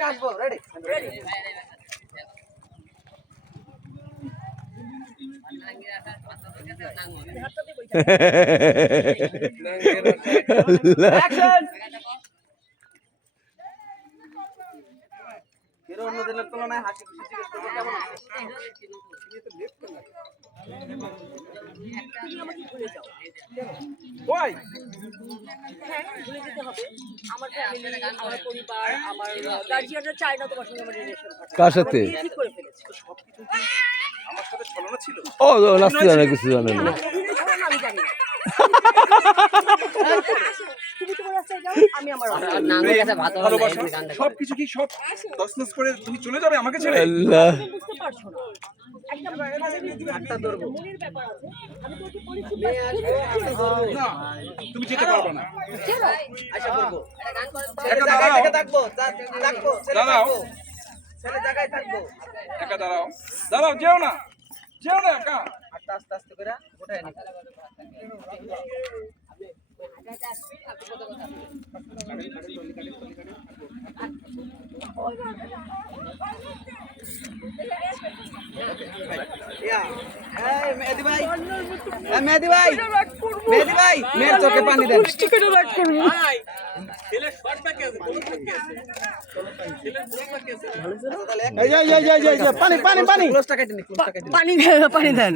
কাটবো ready action hero অন্যদের তুলনায় হাসি খুশি জিজ্ঞেস করবো কেমন আছে ওই হ্যাঁ ভুলে যেতে হবে আমার ফ্যামিলি আমার পরিবার আমার গার্জিয়ানরা চায় না তোমার সঙ্গে আমার রিলেশন কার সাথে? ঠিক করে ফেলেছে সবকিছু কি আমার সাথে ছলনা ছিল ও লাস্টে জানা কিছু জানেন না। অভিনয় করো না আমি জানি না তুমি তোমার রাস্তায় যাও আমি আমার ভালোবাসা সবকিছু কি সব তছনছ করে তুমি চলে যাবে আমাকে ছেড়ে আল্লাহ বুঝতে পারছো না একটা মনের ব্যাপার আছে আমি তোকে বলেছি না তুমি যেতে পারবে না আশা করব ছেলে জায়গায় থেকে থাকবো থাকবো ছেলে দাঁড়াও থাকবো ছেলে জায়গায় থাকবো একা দাঁড়াও দাঁড়াও যেও না একা আস্তে আস্তে আস্তে করে ওঠায় নি এই মেহেদি ভাই মেহেদি ভাই মেয়ের চোখে পানি দেন মিষ্টি করে রাগ করব এই পানি পানি পানি ক্লোজটা কেটে নি পানি পানি দেন